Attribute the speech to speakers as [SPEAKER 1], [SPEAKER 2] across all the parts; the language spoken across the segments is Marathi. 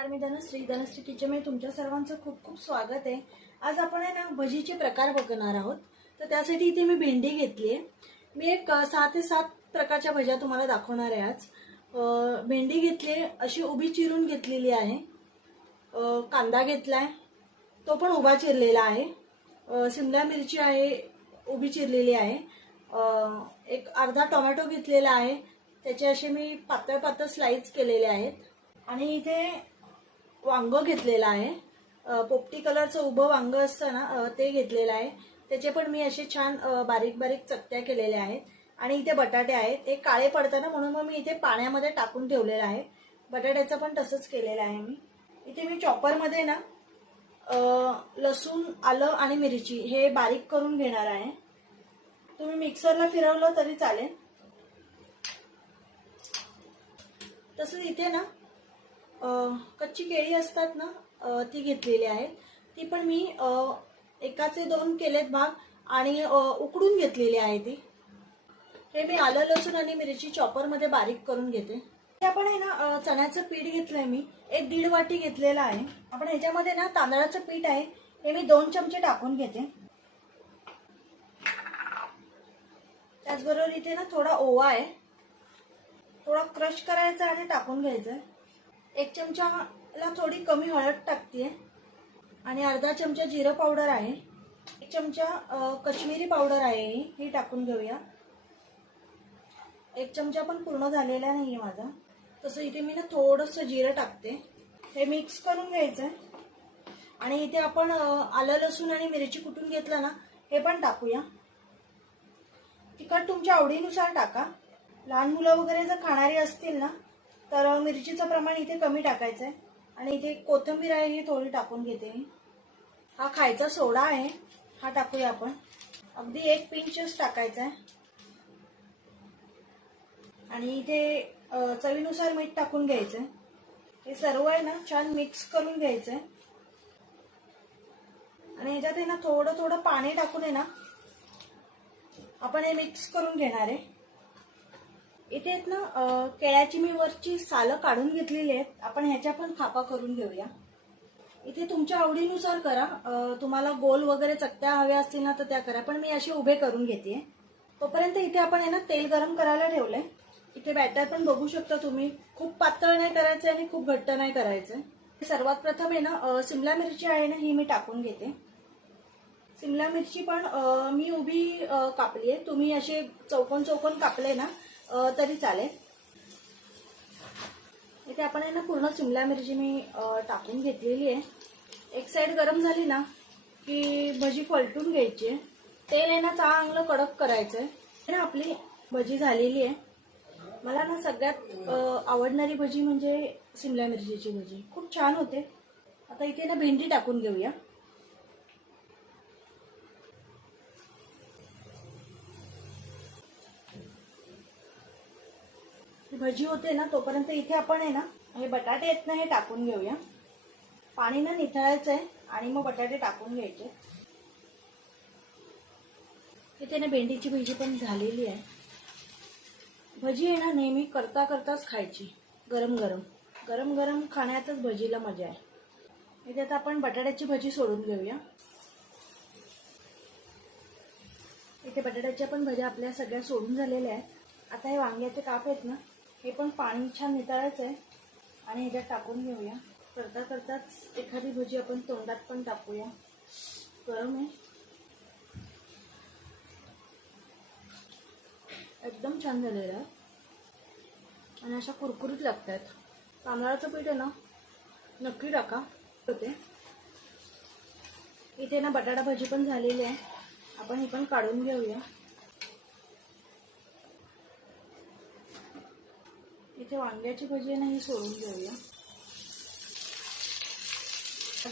[SPEAKER 1] नमस्कार मी धनश्री धनश्री किचनमध्ये तुमच्या सर्वांचं खूप खूप स्वागत आहे. आज आपण आहे ना भजीचे प्रकार बघणार आहोत. तर त्यासाठी इथे मी भेंडी घेतली आहे. मी एक सहा ते सात प्रकारच्या भज्या तुम्हाला दाखवणार आहे आज. भेंडी घेतली आहे अशी उभी चिरून घेतलेली आहे. कांदा कांदा घेतलाय तो पण उभा चिरलेला आहे. शिमला मिरची आहे उभी चिरलेली आहे. एक अर्धा टोमॅटो घेतलेला आहे. त्याचे असे मी पातळ पातळ स्लाइस केलेले आहेत. आणि इथे वांग घेतलेलं आहे. पोपटी कलरचं उभं वांग असतं ना ते घेतलेलं आहे. त्याचे पण मी असे छान बारीक बारीक चकत्या केलेल्या आहेत. आणि इथे बटाटे आहेत. ते काळे पडतात ना म्हणून मग मी इथे पाण्यामध्ये टाकून ठेवलेलं आहे. बटाट्याचं पण तसंच केलेलं आहे मी. इथे मी चॉपरमध्ये ना लसूण आलं आणि मिरची हे बारीक करून घेणार आहे. तुम्ही मिक्सरला फिरवलं तरी चालेल. तसंच इथे ना कच्ची केळी असतात ना ती घेतलेली आहेत. ती पण मी एकाचे दोन केलेत भाग आणि उकडून घेतलेली आहे ती. हे मी आलं लसूण आणि मिरची चॉपरमध्ये बारीक करून घेते. आपण आहे ना चण्याचं पीठ घेतलंय मी. एक दीड वाटी घेतलेलं आहे. आपण ह्याच्यामध्ये ना तांदळाचं पीठ आहे. हे मी दोन चमचे टाकून घेते. त्याचबरोबर इथे ना थोडा ओवा आहे. थोडा क्रश करायचा आणि टाकून घ्यायचं एक चमचाला थोडी कमी हळद टाकते आणि अर्धा चमचा जिरं पावडर आहे. एक चमचा कश्मीरी पावडर आहे ही. टाकून घेऊया. एक चमचा पण पूर्ण झालेला नाही आहे माझा. तसं इथे मी ना थोडंसं जिरं टाकते. हे मिक्स करून घ्यायचं आहे आणि इथे आपण आलं लसूण आणि मिरची कुटून घेतलं ना हे पण टाकूया. तिखट तुमच्या आवडीनुसार टाका. लहान मुलं वगैरे जर खाणारी असतील ना तर मिरचीचं प्रमाण इथे कमी टाकायचं आहे आणि इथे कोथिंबीर आहे ही थोडी टाकून घेते मी. हा खायचा सोडा आहे. हा टाकूया आपण. अगदी एक पिंचच टाकायचा आहे आणि इथे चवीनुसार मीठ टाकून घ्यायचं आहे हे सर्व आहे ना छान मिक्स करून घ्यायचं आहे आणि ह्याच्यात आहे ना थोडं थोडं पाणी टाकून आहे ना आपण हे मिक्स करून घेणार आहे. इथे आहेत ना केळ्याची मी वरची सालं काढून घेतलेली आहेत. आपण ह्याच्या पण खापा करून घेऊया. इथे तुमच्या आवडीनुसार करा. तुम्हाला गोल वगैरे चकत्या हव्या असतील ना तर त्या करा. पण मी असे उभे करून घेते. तोपर्यंत इथे आपण आहे ना तेल गरम करायला ठेवलंय. इथे बॅटर पण बघू शकता तुम्ही. खूप पातळ नाही करायचं आणि खूप घट्ट नाही करायचं. सर्वात प्रथम आहे ना सिमला मिरची आहे ना ही मी टाकून घेते. सिमला मिरची पण मी उभी कापली आहे. तुम्ही असे चौकोन चौकोन कापले ना तरी चालेल. इथे आपण आहे ना पूर्ण शिमला मिरची मी टाकून घेतलेली आहे. एक साईड गरम झाली ना की भजी पलटून घ्यायची आहे. तेल आहे ना चांगलं कडक करायचं आहे ना आपली भजी झालेली आहे. मला ना सगळ्यात आवडणारी भजी म्हणजे शिमला मिरचीची भजी. खूप छान होते. आता इथे ना भेंडी टाकून घेऊया. भजी होते ना तोपर्यंत इथे आपण आहे ना हे बटाटे आहेत ना हे टाकून घेऊया. पाणी ना निथळायचं आहे आणि मग बटाटे टाकून घ्यायचे. इथे ना भेंडीची भजी पण झालेली आहे. भजी आहे ना नेहमी करता करताच खायची. गरम गरम. गरम गरम खाण्यातच भजीला मजा आहे. इथे आता आपण बटाट्याची भजी सोडून घेऊया. इथे बटाट्याच्या पण भज्या आपल्या सगळ्या सोडून झालेल्या आहेत. आता हे वांग्याचे काप आहेत ना हे पण पाणी छान निताळायचं आहे. आणि ह्याच्यात टाकून घेऊया. करता करताच एखादी भजी आपण तोंडात पण टाकूया. गरम आहे. एकदम छान झालेलं आहे. आणि अशा कुरकुरीत लागतात तांदळाचं पीठ आहे ना नक्की टाका. होते इथे ना बटाटा भाजी पण झालेली आहे. आपण ही पण काढून घेऊया. इथे वांग्याची भजी आहे ना ही सोडून घेऊया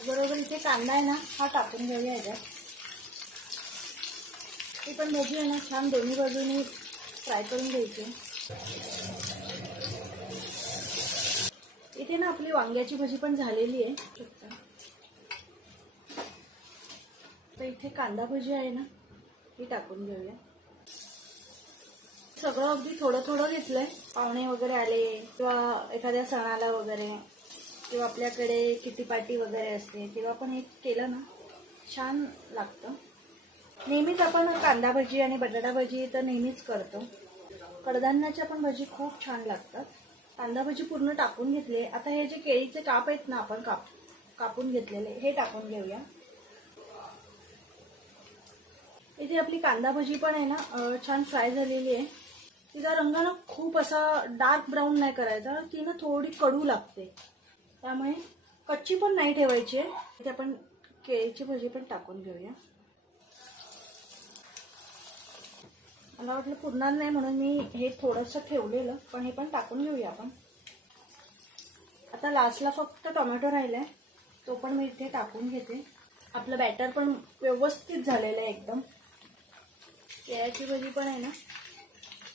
[SPEAKER 1] बरोबर इथे कांदा आहे ना हा टाकून घेऊया याच्यात. ही पण भजी आहे ना छान दोन्ही बाजूनी फ्राय करून घ्यायची. इथे ना आपली वांग्याची भजी पण झालेली आहे तर इथे कांदा भजी आहे ना ही टाकून घेऊया सगळं अगदी थोडं थोडं घेतलंय. पाहुणे वगैरे आले किंवा एखाद्या सणाला वगैरे किंवा आपल्याकडे किती पार्टी वगैरे असते तेव्हा पण हे केलं ना. छान लागतं. नेहमीच आपण कांदा भजी आणि बटाटा भजी तर नेहमीच करतो. कडधान्याच्या पण भजी खूप छान लागतात. कांदा भजी पूर्ण टाकून घेतले. आता हे जे केळीचे काप आहेत ना आपण काप कापून घेतलेले हे टाकून घेऊया. इथे आपली कांदा भजी पण आहे ना छान फ्राय झालेली आहे. तिचा रंग ना खूप असा डार्क ब्राऊन नाही करायचा. ती ना थोडी कडू लागते. त्यामुळे कच्ची पण नाही ठेवायची आहे. ते आपण केळीची भजी पण टाकून घेऊया. मला वाटलं पुरणार नाही म्हणून मी हे थोडंसं ठेवलेलं पण हे पण टाकून घेऊया आपण. आता लास्टला फक्त टोमॅटो राहिलाय. तो पण मी इथे टाकून घेते. आपलं बॅटर पण व्यवस्थित झालेलं आहे एकदम. केळ्याची भजी पण आहे ना.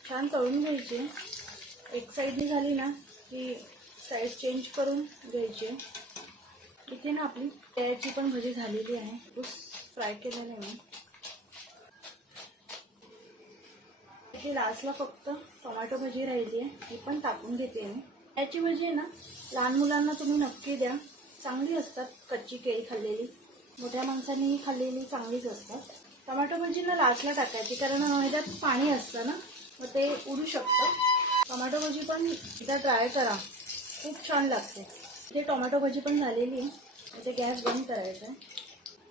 [SPEAKER 1] छान तळून घ्यायचे. एक साईडनी झाली ना की साईड चेंज करून घ्यायची. इथे ना आपली त्याची पण भजी झालेली आहे. फ्राय केलेला आहे मी. इथे लास्टला फक्त टोमॅटो भजी राहिली आहे. ती पण टाकून घेते मी. त्याची भजी आहे ना लहान मुलांना तुम्ही नक्की द्या. चांगली असतात कच्ची केळी खाल्लेली. मोठ्या माणसांनीही खाल्लेली चांगलीच असतात. टोमॅटो भजी ना लास्टला टाकायची कारण ह्याच्यात पाणी असतं ना. मग ते उडू शकतं. टोमॅटो भजी पण एकदा ट्राय करा. खूप छान लागते. इथे टोमॅटो भजी पण झालेली आहे. इथे गॅस बंद करायचा आहे.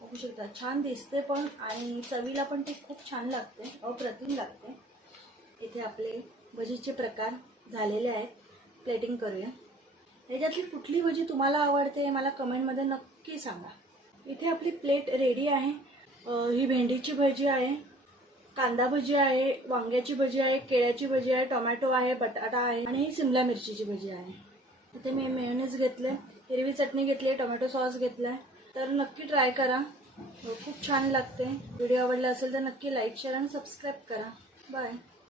[SPEAKER 1] बघू शकता छान दिसते पण आणि चवीला पण ती खूप छान लागते. अप्रतिम लागते. इथे आपले भजीचे प्रकार झालेले आहेत. प्लेटिंग करूया. याच्यातली कुठली भजी तुम्हाला आवडते मला कमेंटमध्ये नक्की सांगा. इथे आपली प्लेट रेडी आहे. ही भेंडीची भजी आहे. कांदा भजी आहे वांग्याची भजी आहे केळ्याची भजी आहे टोमॅटो आहे बटाटा आहे आणि ही सिमला मिरचीची भजी आहे. इथे मी मेयोनीज घेतले हिरवी चटणी घेतली टोमॅटो सॉस घेतलाय तर नक्की ट्राय करा. हो, खूप छान लागते. व्हिडिओ आवडला असेल तर नक्की लाईक शेअर आणि सबस्क्राईब करा. बाय.